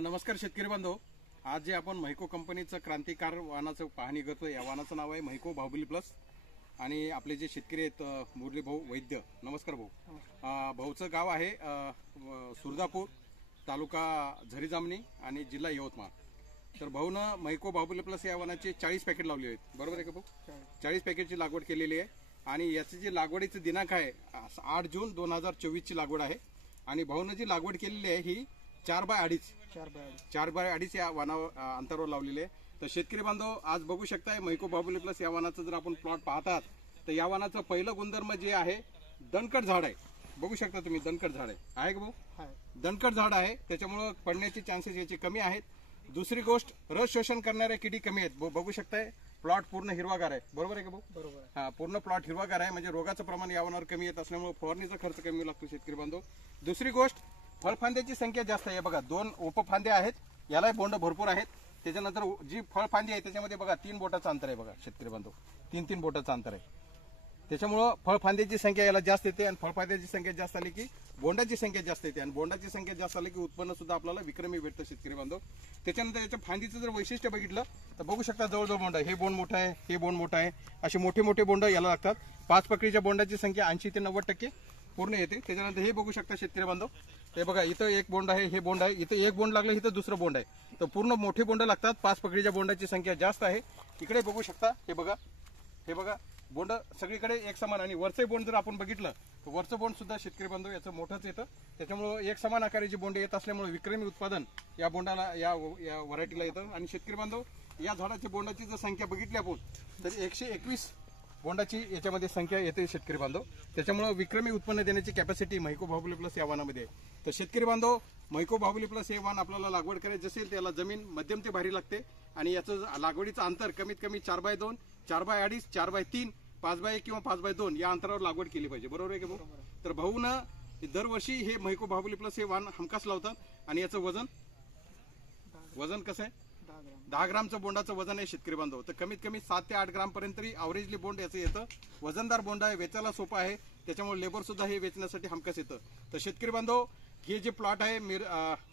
नमस्कार शेतकरी बांधव। आज जे आपण महिको कंपनीचं क्रांतिकार वाहनाचं पाहणी करतोय, या वाहनाचं नाव आहे महिको बाहुबली प्लस। आणि आपले जे शेतकरी आहेत मुरली भाऊ वैद्य, नमस्कार भाऊ। भाऊचं गाव आहे सुरदापूर, तालुका झरी-जामणी आणि जिल्हा यवतमाळ। तर भाऊनं महिको बाहुबली प्लस या वाहनाचे 40 पॅकेट लावले आहेत, बरोबर आहे का भाऊ? 40 पॅकेटची लागवड केलेली आहे आणि याची जी लागवडीचं दिनांक आहे 8 जून 2024 ची लागवड आहे। आणि भाऊनं जी लागवड केलेली आहे ही 4x2 या वाहनावर अंतरावर लावलेले आहे। तर शेतकरी बांधव आज बघू शकताय महिको बाहुबली प्लस या वाहनाचं जर आपण प्लॉट पाहतात तर या वाहनाचं पहिलं गुणधर्म जे आहे दणकट झाड आहे। बघू शकता तुम्ही, दणकट झाड आहे का भाऊ? दणकट झाड आहे, त्याच्यामुळे पडण्याचे चान्सेस याचे कमी आहेत। दुसरी गोष्ट, रस शोषण करणाऱ्या किडी कमी आहेत। बघू शकताय प्लॉट पूर्ण हिरवागार आहे, बरोबर आहे का भाऊ? बरोबर आहे। हा, पूर्ण प्लॉट हिरवागार आहे, म्हणजे रोगाचं प्रमाण या वाहनावर कमी येत असल्यामुळे फवारणीचा खर्च कमी लागतो शेतकरी बांधव। दुसरी गोष्ट, फळफांद्याची संख्या जास्त आहे। बघा 2 उपफांदे आहेत, याला बोंड भरपूर आहेत। त्याच्यानंतर जी फळफांदी आहे त्याच्यामध्ये बघा 3 बोटाचं अंतर आहे, बघा शेतकरी बांधव, 3 बोटाचं अंतर आहे। त्याच्यामुळे फळफांद्याची संख्या याला जास्त येते आणि फळफांद्याची संख्या जास्त आली की बोंडाची संख्या जास्त येते आणि बोंडाची संख्या जास्त आली की उत्पन्न सुद्धा आपल्याला विक्रमी भेटतं शेतकरी बांधव। त्याच्यानंतर याच्या फांदीचं जर वैशिष्ट्य बघितलं तर बघू शकता जवळजवळ बोंड, हे बोंड मोठं आहे, हे बोंड मोठं आहे, असे मोठे मोठे बोंड याला लागतात। 5 पकडीच्या बोंडाची संख्या 80 ते 90% पूर्ण येते। त्याच्यानंतर हे बघू शकता शेतकरी बांधव, हे बघा इथं एक बोंड आहे, हे बोंड आहे, इथं एक बोंड लागलं, इथं दुसरं बोंड आहे। तर पूर्ण मोठे बोंड लागतात, 5 पकडीच्या बोंडाची संख्या जास्त आहे। इकडे बघू शकता, हे बघा बोंड सगळीकडे एक समान। आणि वरचे बोंड जर आपण बघितलं तर वरचं बोंड सुद्धा शेतकरी बांधव याचं मोठंच येतं। त्याच्यामुळे एक समान आकाराची बोंड येत असल्यामुळे विक्रमी उत्पादन या बोंडाला या व्हरायटीला येतं। आणि शेतकरी बांधव या झाडाच्या बोंडाची जर संख्या बघितली आपण तर 121 बोंडाची याच्यामध्ये संख्या येते शेतकरी बांधव। त्याच्यामुळे विक्रमी उत्पन्न देण्याची कॅपॅसिटी महिको बाहुबली प्लस या वाहनामध्ये आहे। तर शेतकरी बांधव महिको बाहुबली प्लस हे वाहन आपल्याला लागवड करायची असेल त्याला जमीन मध्यम ते भारी लागते आणि याचं लागवडीचं अंतर कमीत कमी 4x2, 4x2.5, 4x3, 5x1 किंवा 5x2 या अंतरावर लागवड केली पाहिजे, बरोबर आहे का भाऊ? तर भाऊनं दरवर्षी हे महिको बाहुबली प्लस हे वाहन हमखास लावतात आणि याचं वजन कसं आहे? 10 ग्रामचं बोंडाचं वजन आहे शेतकरी बांधव। तर कमीत कमी 7 ते 8 ग्राम पर्यंत तरी अवरेजली बोंड याचं येतं। वजनदार बोंड आहे, वेचायला सोपं आहे, त्याच्यामुळे लेबर सुद्धा हे वेचण्यासाठी हमखास येतं। तर शेतकरी बांधव हे जे प्लॉट आहे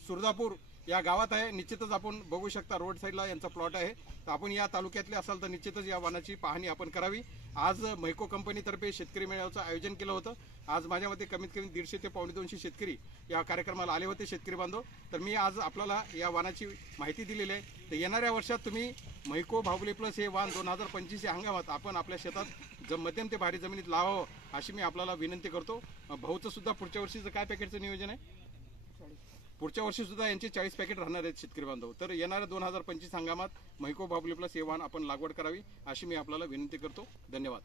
सुरदापूर या गावात आहे, निश्चितच आपण बघू शकता रोड साईडला यांचा प्लॉट आहे। तर आपण या तालुक्यातले असाल तर निश्चितच या वाहनाची पाहणी आपण करावी। आज महिको कंपनीतर्फे शेतकरी मेळाव्याचं आयोजन केलं होतं। आज माझ्या मते कमीत कमी 150 ते 250 शेतकरी या कार्यक्रमाला आले होते शेतकरी बांधव। तर मी आज आपल्याला या वाहनाची माहिती दिलेली आहे। तर येणाऱ्या वर्षात तुम्ही महिको बाहुबली प्लस हे वाहन 2025 या हंगामात आपण आपल्या शेतात मध्यम ते भारी जमिनीत लावावं अशी मी आपल्याला विनंती करतो। भाऊचं सुद्धा पुढच्या वर्षीचं काय पॅकेटचं नियोजन आहे? पुढच्या वर्षी सुद्धा यांचे 40 पॅकेट राहणार आहेत शेतकरी बांधव। तर येणाऱ्या 2025 हंगामात महिको बाहुबली प्लस हे वाहन आपण लागवड करावी अशी मी आपल्याला विनंती करतो। धन्यवाद।